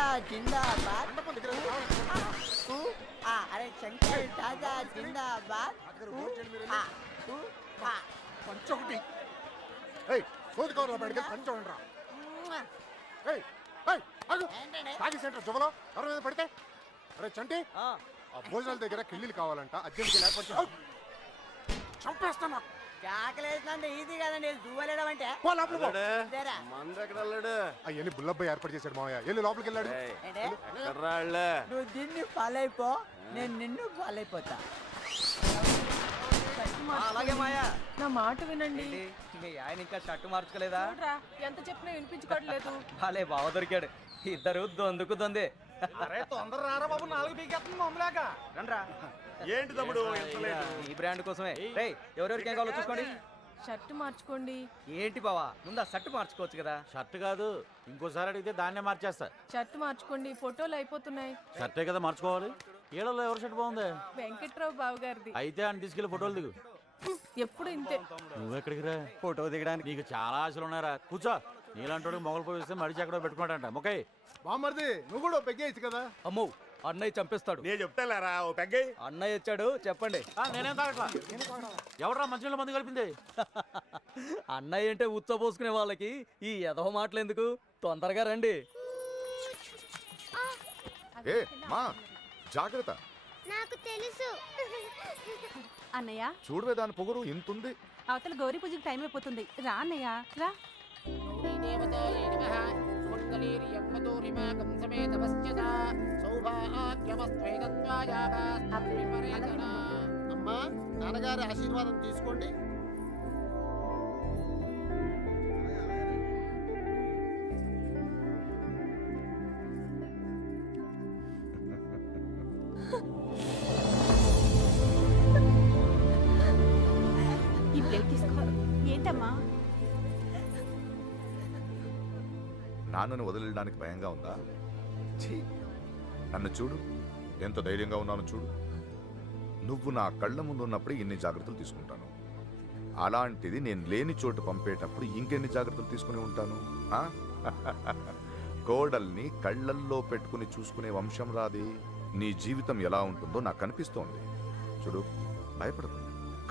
తాజా జిందాబాద్. అరే శంకర్ తాజా జిందాబాద్. పంచొకటి సోది కవర్లో పెడితే పంచోండ్రా. తాగి సెంటర్ జువలో ఎవరి మీద పడితే. అరే చంటి, ఆ భోజనాల దగ్గర కిళ్ళీలు కావాలంట, అర్జెంట్గా లేకపోతే చంపేస్తాను. చాకలేసినంత ఈజీ కదండి జువ్వలేడం అంటే. అవన్నీ బుల్లబ్బాయి ఏర్పాటు చేశాడు మావయ్య. వెళ్ళి లోపలికి వెళ్ళాడు. నువ్వు దీన్ని ఫాలో అయిపో, నేను నిన్ను ఫాలో అయిపోతా. అలాగే మాయా, నా మాట వినండి. మీ ఆయన ఇంకా షర్టు మార్చుకోలేదా? ఎంత చెప్పినా వినిపించుకోవట్లేదు. బాలే బావ దొరికాడు, ఇద్దరు దొందుకుతుంది. తొందర రారా బాబు, 4 పీకేస్తుంది మమ్మలాక. రండ్రా. ఏంటి తమ్ముడు ఈ బ్రాండ్ కోసమే. ఎవరెవరికి ఏం కావాలో చూసుకోండి. షర్టు మార్చుకోండి. ఏంటి బావా, ముందు ఆ షర్టు మార్చుకోవచ్చు కదా. షర్ట్ కాదు, ఇంకోసారి అడిగితే దాన్నే మార్చేస్తా. షర్టు మార్చుకోండి, ఫోటోలు అయిపోతున్నాయి. షర్టే కదా మార్చుకోవాలి. ఏళ్ళలో ఎవరి షర్ట్ బాగుంది? వెంకట్రావు బాబు గారిది. అయితే అని తీసుకెళ్లి ఫోటోలు దిగు. ఎప్పుడు ఇంతే. నువ్వెక్కడికి రా? ఫోటో దిగడానికి. నీకు చాలా ఆశలు ఉన్నారా? కూర్చో. నీలాంటి మొగలు పోయిస్తే మడిచి ఎక్కడో పెట్టుకున్నాడంట. మొక్కై బామ్మర్ది, నువ్వు కూడా పెగ్గేయచ్చు కదా. అమ్మో, అన్నయ్య చంపేస్తాడు. నేను చెప్తారా ఓ పెగ్గై. అన్నయ్య వచ్చాడు, చెప్పండి. నేనేం తాగట్లా. ఎవడరా మంచినీళ్ళ మందు కలిపింది? అన్నయ్య అంటే ఉచ్చబోసుకునే వాళ్ళకి ఈ ఎదవ మాటలు ఎందుకు? తొందరగా రండి. ఏ మా జాగ్రత్త. నాకు తెలుసు. అన్నయ్య చూడవే, దాని పొగరు ఇంతుంది. అవతల గౌరీ పూజకి టైం అయిపోతుంది. రా అన్నయ్య రా. అమ్మా, నాన్నగారి ఆశీర్వాదం తీసుకోండి. ఈ ప్లేట్ తీసుకో. ఏంటమ్మా? నాన్నను వదిలేయడానికి భయంగా ఉందా? ఛీ, నన్ను చూడు, ఎంత ధైర్యంగా ఉన్నాను చూడు. నువ్వు నా కళ్ళ ముందు ఉన్నప్పుడు ఇన్ని జాగ్రత్తలు తీసుకుంటాను. అలాంటిది నేను లేని చోటు పంపేటప్పుడు ఇంకెన్ని జాగ్రత్తలు తీసుకుని ఉంటాను? కోడల్ని కళ్ళల్లో పెట్టుకుని చూసుకునే వంశం రాది. నీ జీవితం ఎలా ఉంటుందో నాకు అనిపిస్తోంది. చూడు, భయపడదు,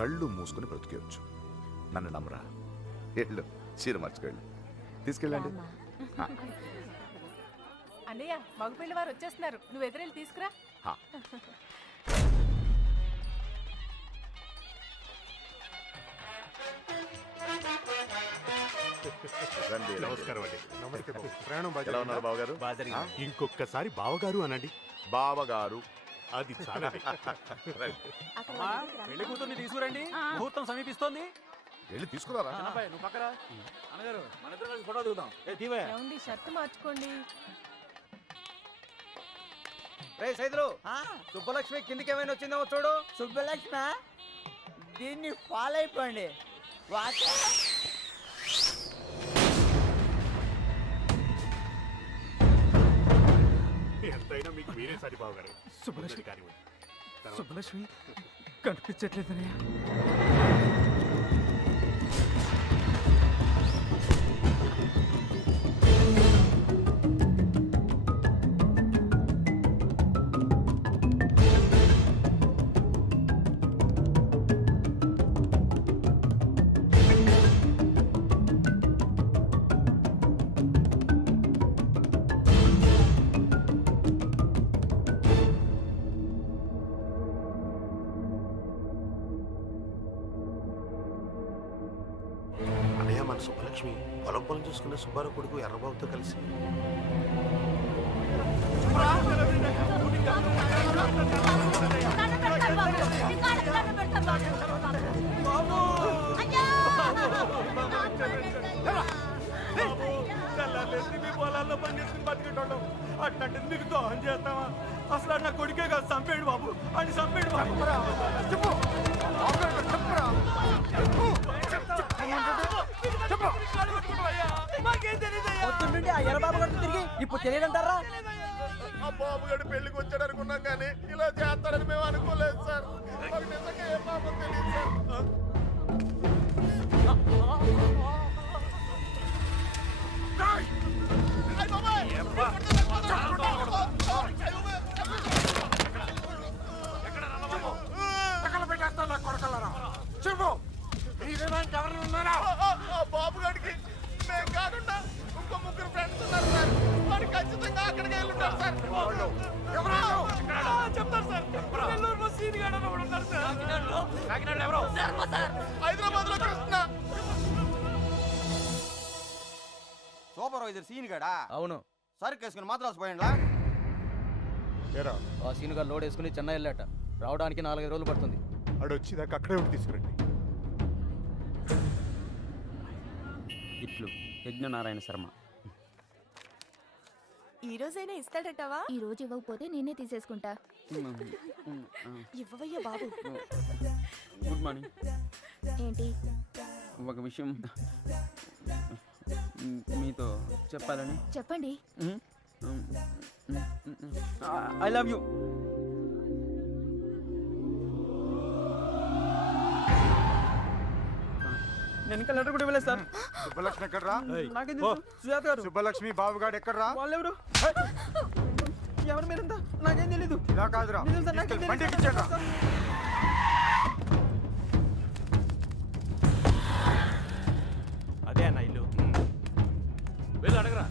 కళ్ళు మూసుకుని బ్రతికేయచ్చు. నన్ను నమ్మరా. వెళ్ళు, చీర మార్చుకెళ్ళు, తీసుకెళ్ళండి. అన్నయ్య, మగపిల్లి వారు వచ్చేస్తున్నారు. నువ్వు ఎదురెళ్ళి తీసుకురా. నమస్కారం అండి. నమస్తే బాబు. ప్రయాణం ఎలా ఉన్నారు బావగారు? ఇంకొకసారి బావగారు అనండి. బావగారు అది చాలా. పెళ్లి కూతుర్ని తీసుకురండి, ముహూర్తం సమీపిస్తోంది. వెళ్ళి తీసుకురారా. నువ్వు పక్కరా. అన్నగారు, మన ఇద్దరు కలిసి ఫోటో దిగుదాం. ఏమండి, షర్టు మార్చుకోండి. రే సైదులు, సుబ్బలక్ష్మి కిందికి ఏమైనా వచ్చిందేమో చూడు. సుబ్బలక్ష్మి, దీన్ని ఫాలో అయిపోండి. ఎంతైనా మీకు మీరే సరి బావగారు. సుబ్బలక్ష్మి కనిపించట్లేదనయ్యా. మన సుబ్బలక్ష్మి పొలం పొలం చూసుకున్న సుబ్బారావు కొడుకు ఎర్రబాబుతో కలిసి పొలాల్లో పని చేసుకుని బతికేటోళ్ళం. అట్లాంటిది మీకు దోహం చేస్తావా? అసలు నా కొడుకే కాదు, చంపేడు బాబు అని చంపేడు బాబు. పొద్దున్నుండి ఆ ఎర్రబాబు గారితో తిరిగి ఇప్పుడు తెలియదంటారా? ఆ బాబు గారు పెళ్లికి వచ్చాడు అనుకున్నాం, కానీ ఇలా చేస్తారని మేము అనుకోలేదు సార్. మాకు నిజంగా ఏ పాపం తెలియదు సార్. అబ్బా చెప్తారు సార్ నెల్లూరులో సీన్ గాడు అని ఒకడు ఉన్నాడు సార్. హైదరాబాద్ లో కృష్ణ. సూపర్వైజర్ సీన్ గడా అవును, సరుకు వేసుకుని మాత్రం పోయిండ్లా. ఏరా ఆ సీనుగా లోడ్ వేసుకుని చెన్నై వెళ్ళాట. రావడానికి 4-5 రోజులు పడుతుంది. ఆడు వచ్చేదాకా అక్కడే ఉండి తీసుకురండి. ఇట్లు యజ్ఞనారాయణ శర్మ. ఈ రోజైనా ఇస్తాడటవా? ఈ రోజు ఇవ్వకపోతే నేనే తీసేసుకుంటా. ఇవ్వవయ్యా బాబు. Good morning. ఏంటి? ఒక విషయం మీతో చెప్పాలని. చెప్పండి. I love you. నేను ఇంకా లెటర్ కూడా ఇవ్వలేదు సార్. సుబ్బలక్ష్మి ఎక్కడ్రా? నాకేం తెలుసు? సుజాత గారు. సుబ్బలక్ష్మి బాబుగాడు ఎక్కడ్రా? వాళ్ళెవరు? ఎవరు మీరంతా? నాకేం తెలీదు. ఇలా కాదురా, నిజం సార్, నాకేం తీసుకెళ్ళి బండి తెలీదు. ఎక్కించండ్రా. అదే అన్న ఇల్లు. వెళ్ళి అడగరా.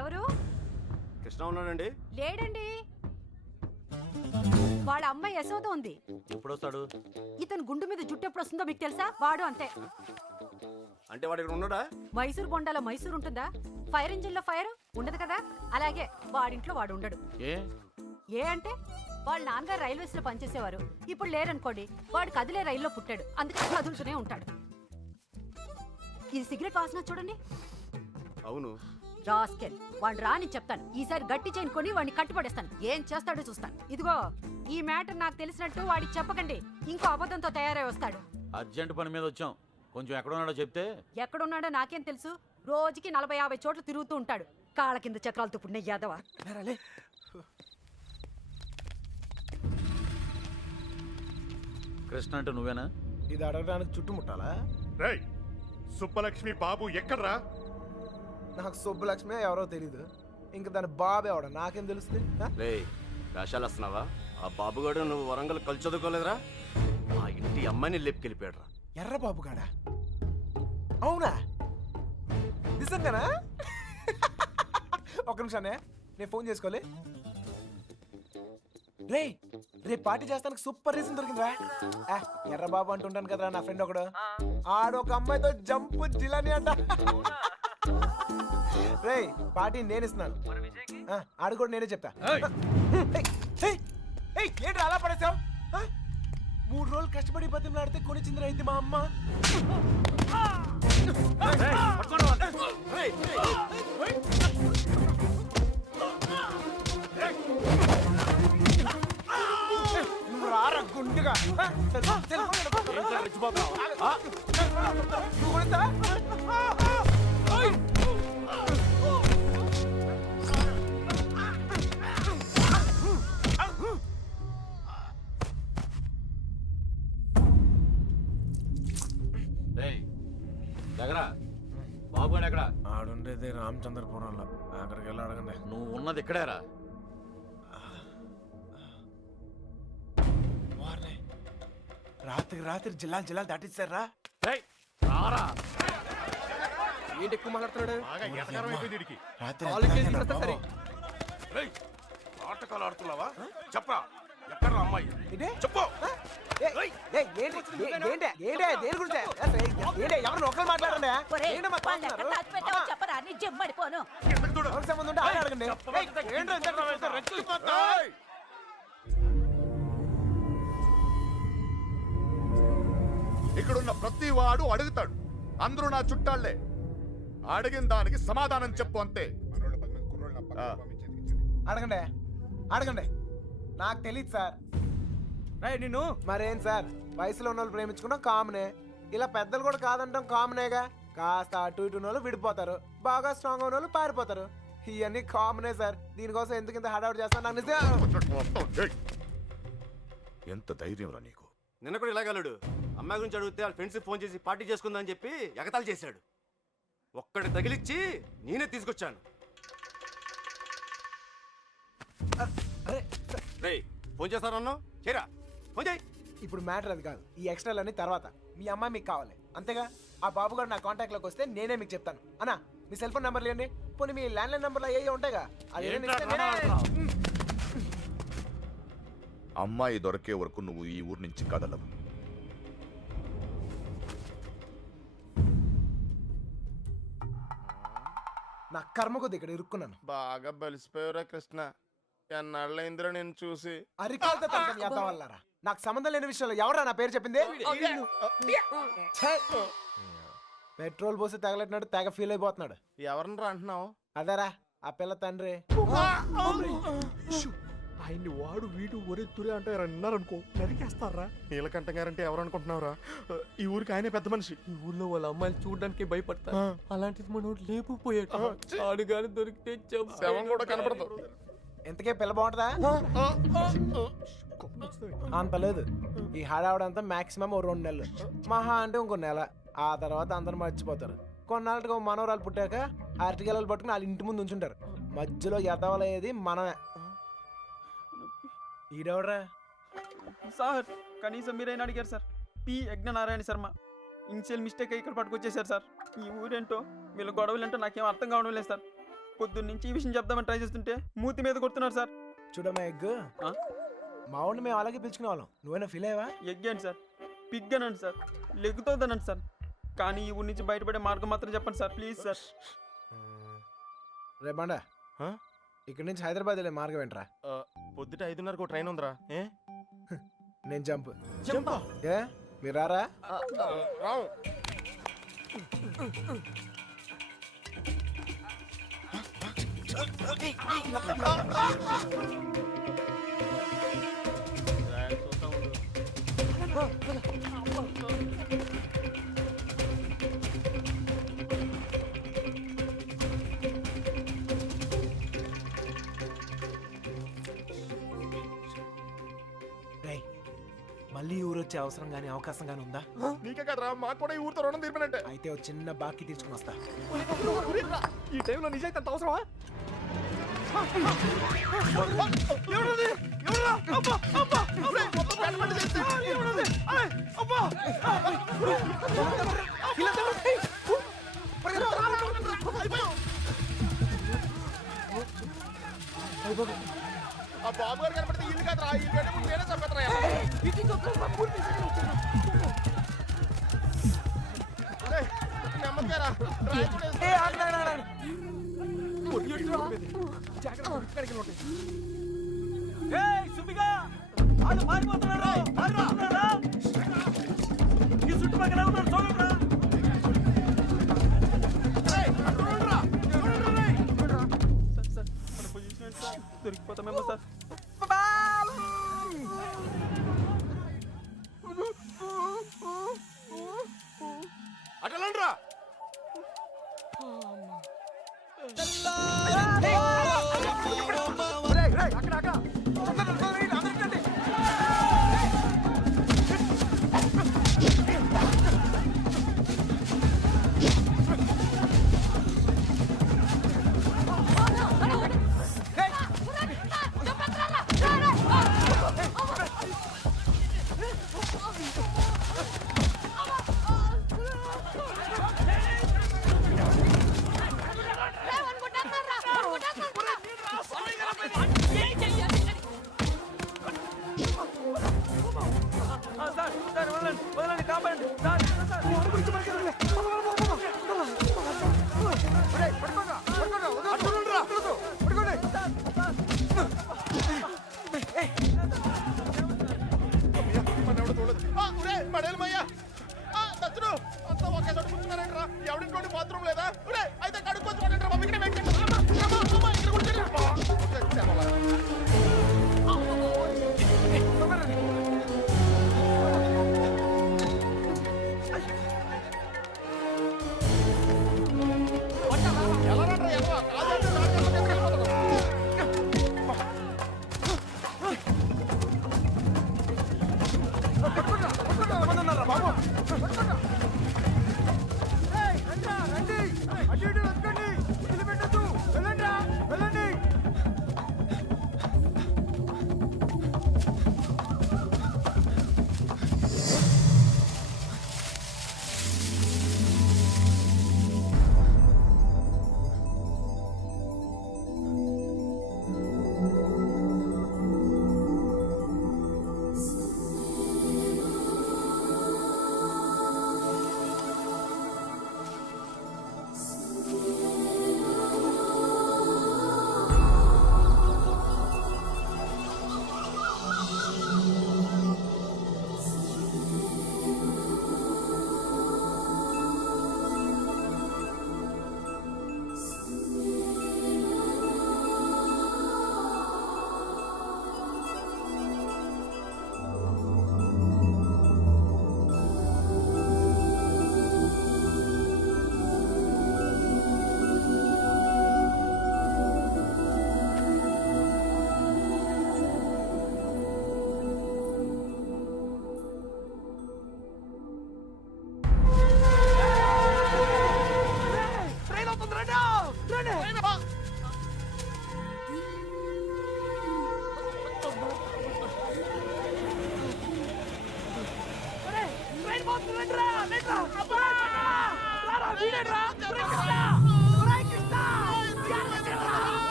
ఎవరు? కృష్ణ ఉన్నాడండి. లేడండి. వాళ్ళ అమ్మాయి యశోద ఉంది. ఎప్పుడు వస్తాడు? ఇతను గుండు మీద జుట్టు ఎప్పుడు వస్తుందో మీకు తెలుసా? వాడు అంతే. అంటే వాడు ఇక్కడ ఉన్నాడా? మైసూర్ బొండాలో మైసూర్ ఉంటుందా? ఫైర్ ఇంజిన్ లో ఫైర్ ఉండదు కదా, అలాగే వాడింట్లో వాడు ఉండడు. ఏ అంటే వాళ్ళ నాన్నగారు రైల్వేస్ లో పనిచేసేవారు. ఇప్పుడు లేరనుకోండి, వాడు కదిలే రైల్లో పుట్టాడు, అందుకే కదులుతూనే ఉంటాడు. ఇది సిగరెట్ వాసన చూడండి. అవును. రాస్కెల్, వాడు రాని చెప్తాను. ఈసారి గట్టి చైన్ కొని వాడిని కట్టిపడేస్తాను. ఏం చేస్తాడో చూస్తాను. ఇదిగో ఈ మ్యాటర్ నాకు తెలిసినట్టు వాడికి చెప్పకండి. ఇంకో అబద్ధంతో తయారై వస్తాడు. అర్జెంట్ పని మీద వచ్చాం, కొంచెం ఎక్కడున్నాడో చెప్తే. ఎక్కడున్నాడో నాకేం తెలుసు. రోజుకి 40-50 చోట్ల తిరుగుతూ ఉంటాడు. కాళ్ళ కింద చక్రాలతో పుణ్య యాదవ. కృష్ణ అంటే నువ్వేనా? ఇది అడగడానికి చుట్టుముట్టాలా? రేయ్, సుబ్బలక్ష్మి బాబు ఎక్కడ్రా? నాకు సుబ్బలక్ష్మి ఎవరో తెలీదు. ఇంక దాని బాబు ఎవడ నాకేం తెలుస్తుంది? రే వేషాలు వస్తున్నావా? ఆ బాబుగాడు నువ్వు వరంగల్ కలిసి చదువుకోలేదురా? ఆ ఇంటి అమ్మాయిని లేపుకెళ్ళిపోయాడు రా. ఎర్ర బాబు గాడా? అవునా? నిజంగానా? ఒక్క నిమిషానే, నేను ఫోన్ చేసుకోలే. రేపు పార్టీ చేస్తానికి సూపర్ రీజన్ దొరికిందిరా. ఎర్ర బాబు అంటుంటాను కదరా నా ఫ్రెండ్ ఒకడు. ఆడొక అమ్మాయితో జంపు జిలాని అంట. రే పార్టీ నేను ఇస్తున్నాను. ఆడు కూడా నేనే చెప్తా. ఏంటి అలా పడేసావు? 3 రోజులు కష్టపడి బతిమలాడితే కొనిచ్చిందిరా ఇది మా అమ్మ. నువ్వు రారా గుండుగా. బాబుగాడు ఎక్కడ? ఆడుండేది రామచంద్రపురంలో. అక్కడికి వెళ్ళి అడగండి. నువ్వు ఉన్నది ఇక్కడేరా? రాత్రి జిల్లాలు దాటిస్తారా? ఏంటి ఎక్కువ మాట్లాడుతున్నాడు? బాగా ఎటకారం అయిపోయింది వీడికి. నాటకాలు ఆడుతున్నావా? చెప్పరా, ఎక్కడ అమ్మాయి? చెప్పు. ఎవరు ఒకరు మాట్లాడండి. చెప్పరా, నీ జమ్మడిపోను. ఎవరికి సంబంధం ఉంటే ఆయన అడగండి. ఇక్కడున్న ప్రతి వాడు అడుగుతాడు. అందరూ నా చుట్టాళ్లే. అడిగిన దానికి సమాధానం చెప్పు అంతే. అడగండి. నాకు తెలియదు సార్. నిన్ను మరేం సార్, వయసులో ఉన్న వాళ్ళు ప్రేమించుకున్నాం కామనే. ఇలా పెద్దలు కూడా కాదంటాం కామనేగా. కాస్త అటు ఇటు వాళ్ళు విడిపోతారు, బాగా స్ట్రాంగ్ ఉన్న వాళ్ళు పారిపోతారు. ఇవన్నీ కామనే సార్. దీనికోసం ఎందుకు ఇంత హడావుడి చేస్తాను నాకు నిజంగా. ఎంత ధైర్యం రా నీకు? నిన్న కూడా ఇలాగలడు. అమ్మాయి గురించి అడిగితే వాళ్ళ ఫ్రెండ్స్ ఫోన్ చేసి పార్టీ చేసుకుందని చెప్పి ఎగతాళి చేశాడు. ఒక్కడి తగిలిచ్చి నేనే తీసుకొచ్చాను. రేయ్, ఫోన్ చేస్తానన్నా చేరా, ఫోన్ చేయి. ఇప్పుడు మ్యాటర్ అది కాదు. ఈ ఎక్స్ట్రాలన్నీ తర్వాత. మీ అమ్మాయి మీకు కావాలి అంతేగా. ఆ బాబు గారు నా కాంటాక్ట్లోకి వస్తే నేనే మీకు చెప్తాను. అన్నా మీ సెల్ ఫోన్ నెంబర్లు ఇవ్వండి. పోనీ మీ ల్యాండ్లైన్ నెంబర్లు అయ్యి ఉంటాయిగా, అది ఏదైనా ఇస్తే నేనే- అమ్మాయి దొరికే వరకు నువ్వు ఈ ఊరు నుంచి కదలవు. నా కర్మ కొద్ది ఇక్కడ ఇరుక్కున్నాను. బాగా బలిసిపోయారా కృష్ణ, ఎన్నాళ్ళైందిరా నేను చూసి. అరికాలతో తనకని చేద్దాం వల్లరా. నాకు సంబంధం లేని విషయంలో ఎవరా నా పేరు చెప్పింది? ఛే! పెట్రోల్ పోసి తగలెట్టినాడు, తెగ ఫీల్ అయిపోతున్నాడు. ఎవరిని అంటున్నావు? అదేరా ఆ పిల్ల తండ్రి. ఆయన్ని వాడు వీడు ఒరే తురే అంటే అన్నారనుకో నరికేస్తారా. నీలకంఠ గారంటే ఎవరు అనుకుంటున్నావురా? ఈ ఊరికి ఆయనే పెద్ద మనిషి. ఈ ఊర్లో వాళ్ళ అమ్మాయిలు చూడడానికి భయపడతారు. అలాంటిది మనోడు లేకపోయాడు. ఆడు గాని దొరికితే శవం కూడా కనపడదు. ఇంతకే పిల్ల బాగుంటుందా? అంత లేదు. ఈ హడావుడంతా మాక్సిమం ఓ 2 నెలలు, మహా అంటే ఇంకో నెల. ఆ తర్వాత అందరు మర్చిపోతారు. కొన్నాళ్ళకి మనవరాలు పుట్టాక అరటిగెలలు పట్టుకుని వాళ్ళ ఇంటి ముందు ఉంచుంటారు. మధ్యలో ఎదవలయ్యేది మనమే. ఈడెవడరా? సార్ కనీసం మీరైనా అడిగారు sir. P Yagnanarayana Sharma. Initial mistake ఇక్కడ పట్టుకొచ్చేసారు సార్. ఈ ఊరేంటో వీళ్ళ గొడవలేంటో నాకేం అర్థం కావడం లేదు సార్. పొద్దున్న నుంచి ఈ విషయం చెప్దామని ట్రై చేస్తుంటే మూతి మీద కొడుతున్నారు సార్. చూడమ్మా ఎగ్, మా వాడిని మేము అలాగే పిలుచుకునే వాళ్ళం. నువ్వైనా ఫీల్ అయ్యావా? ఎగ్గాను సార్, పిగ్గనండి సార్, లెగ్గుతోందనండి సార్. కానీ ఈ ఊరి నుంచి బయటపడే మార్గం మాత్రం చెప్పండి సార్, ప్లీజ్ సార్. రేపండా ఇక్కడి నుంచి హైదరాబాద్ వెళ్ళే మార్గం ఏంట్రా? పొద్దుట 5:30కు ట్రైన్ ఉందిరా. ఏ నేను జంప్. ఏ మీరు రారా? రావు. మళ్ళీ ఊరు వచ్చే అవసరం గానీ అవకాశం గానీ ఉందా? నీకే కదరా, మాకు కూడా ఈ ఊరితో రుణం తీర్పినట్టే. అయితే ఓ చిన్న బాకీ తీసుకుని వస్తా. ఈ టైంలో నిజాయితీ అంత అవసరమా? ఆ బాబు గారు కనపడితే ఇల్లు కదరా, ఈ గడ్డ ముందు నేనే చంపేతరా. నెమ్మదిగారా, దొరికిపోతామేమో సార్. అటలండ్రా.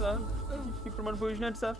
సార్ ఇప్పుడు మన పొజిషన్ ఏంటి సార్?